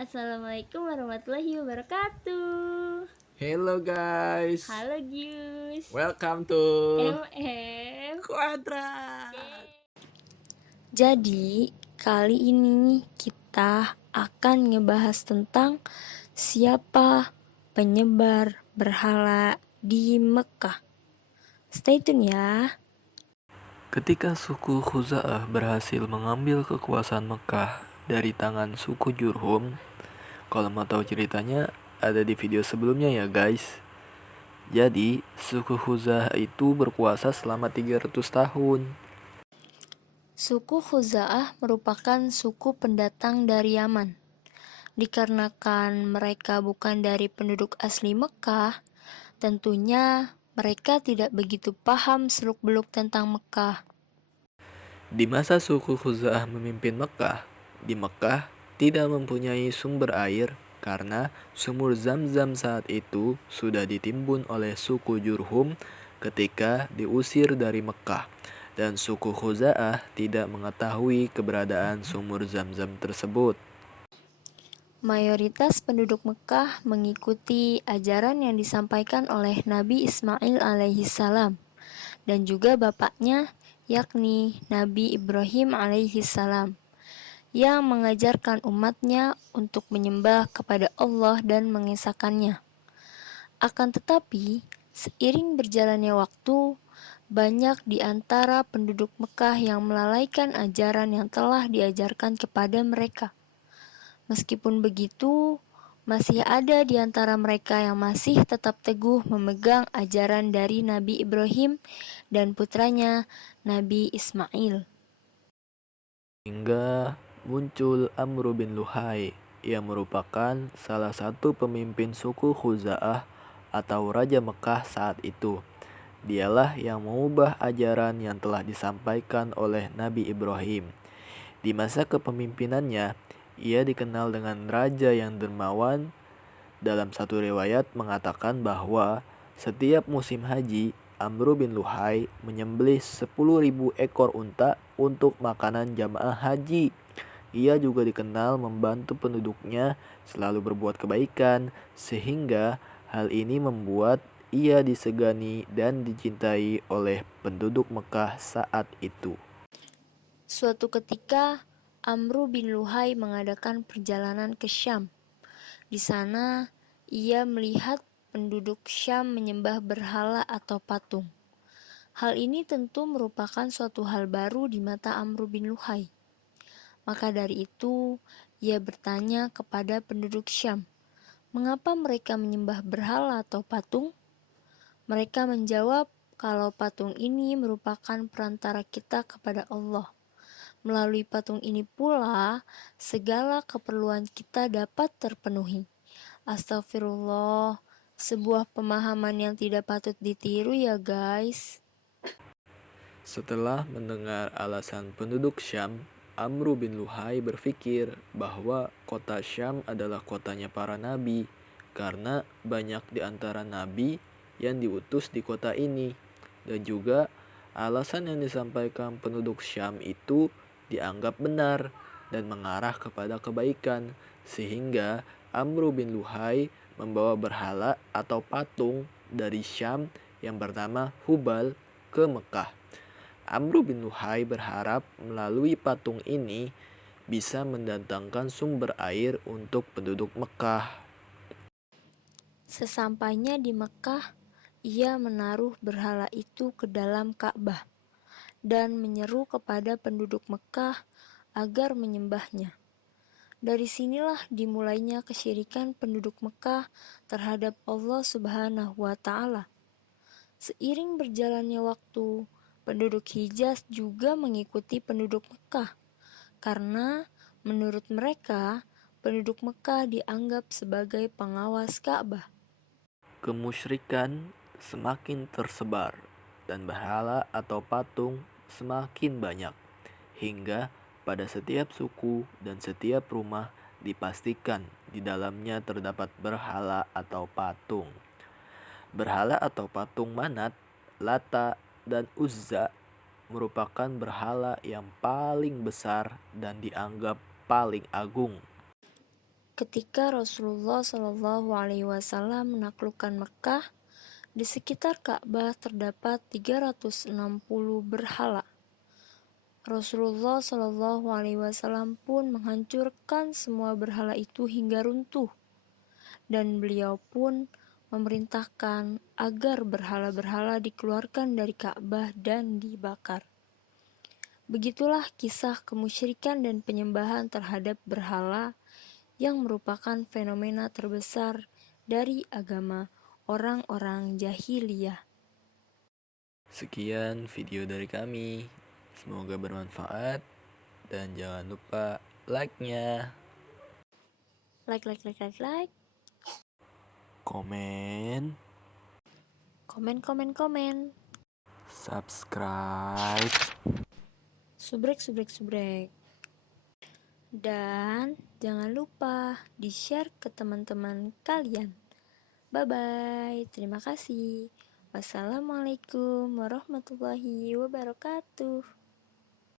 Assalamualaikum warahmatullahi wabarakatuh. Hello guys, Halo Gius. welcome to Kuadrat. Jadi, kali ini kita akan ngebahas tentang siapa penyebar berhala di Mekah. Stay tune ya. Ketika suku Khuza'ah berhasil mengambil kekuasaan Mekah dari tangan suku Jurhum, kalau mau tahu ceritanya ada di video sebelumnya ya guys. Jadi, suku Khuza'ah itu berkuasa selama 300 tahun. Suku Khuza'ah merupakan suku pendatang dari Yaman. Dikarenakan mereka bukan dari penduduk asli Mekah, tentunya mereka tidak begitu paham seluk-beluk tentang Mekah. Di masa suku Khuza'ah memimpin Mekah, di Mekah tidak mempunyai sumber air karena sumur Zam-Zam saat itu sudah ditimbun oleh suku Jurhum ketika diusir dari Mekah, dan suku Khuza'ah tidak mengetahui keberadaan sumur Zam-Zam tersebut. Mayoritas penduduk Mekah mengikuti ajaran yang disampaikan oleh Nabi Ismail alaihissalam dan juga bapaknya yakni Nabi Ibrahim alaihissalam yang mengajarkan umatnya untuk menyembah kepada Allah dan mengesahkannya. Akan tetapi, seiring berjalannya waktu, banyak di antara penduduk Mekah yang melalaikan ajaran yang telah diajarkan kepada mereka. Meskipun begitu, masih ada di antara mereka yang masih tetap teguh memegang ajaran dari Nabi Ibrahim dan putranya Nabi Ismail. Hingga muncul Amr bin Luhai yang merupakan salah satu pemimpin suku Khuza'ah atau Raja Mekah saat itu. Dialah yang mengubah ajaran yang telah disampaikan oleh Nabi Ibrahim. Di masa kepemimpinannya, ia dikenal dengan raja yang dermawan. Dalam satu riwayat mengatakan bahwa setiap musim haji, Amr bin Luhai menyembelih 10.000 ekor unta untuk makanan jamaah haji. Ia juga dikenal membantu penduduknya selalu berbuat kebaikan, sehingga hal ini membuat ia disegani dan dicintai oleh penduduk Mekah saat itu. Suatu ketika, Amr bin Luhai mengadakan perjalanan ke Syam. Di sana, ia melihat penduduk Syam menyembah berhala atau patung. Hal ini tentu merupakan suatu hal baru di mata Amr bin Luhai. Maka dari itu, ia bertanya kepada penduduk Syam, mengapa mereka menyembah berhala atau patung? Mereka menjawab kalau patung ini merupakan perantara kita kepada Allah. Melalui patung ini pula, segala keperluan kita dapat terpenuhi. Astagfirullah, sebuah pemahaman yang tidak patut ditiru ya guys. Setelah mendengar alasan penduduk Syam, Amr bin Luhai berpikir bahwa kota Syam adalah kotanya para nabi, karena banyak di antara nabi yang diutus di kota ini. Dan juga alasan yang disampaikan penduduk Syam itu dianggap benar dan mengarah kepada kebaikan, sehingga Amr bin Luhai membawa berhala atau patung dari Syam yang bernama Hubal ke Mekah. Amr bin Luhai berharap melalui patung ini bisa mendatangkan sumber air untuk penduduk Mekah. Sesampainya di Mekah, ia menaruh berhala itu ke dalam Ka'bah dan menyeru kepada penduduk Mekah agar menyembahnya. Dari sinilah dimulainya kesyirikan penduduk Mekah terhadap Allah Subhanahu wa Ta'ala. Seiring berjalannya waktu, penduduk Hijaz juga mengikuti penduduk Mekah, karena menurut mereka, penduduk Mekah dianggap sebagai pengawas Ka'bah. Kemusyrikan semakin tersebar dan berhala atau patung semakin banyak, hingga pada setiap suku dan setiap rumah dipastikan di dalamnya terdapat berhala atau patung. Berhala atau patung Manat, Lata, dan Uzza merupakan berhala yang paling besar dan dianggap paling agung. ketika Rasulullah Shallallahu Alaihi Wasallam menaklukkan Mekah, di sekitar Ka'bah terdapat 360 berhala. Rasulullah Shallallahu Alaihi Wasallam pun menghancurkan semua berhala itu hingga runtuh, dan beliau pun memerintahkan agar berhala-berhala dikeluarkan dari Ka'bah dan dibakar. Begitulah kisah kemusyrikan dan penyembahan terhadap berhala yang merupakan fenomena terbesar dari agama orang-orang jahiliyah. Sekian video dari kami. Semoga bermanfaat dan jangan lupa like-nya. Like. Komen, Komen. subscribe. Subrek. Dan jangan lupa di-share ke teman-teman kalian. Bye-bye. Terima kasih. Wassalamualaikum warahmatullahi wabarakatuh.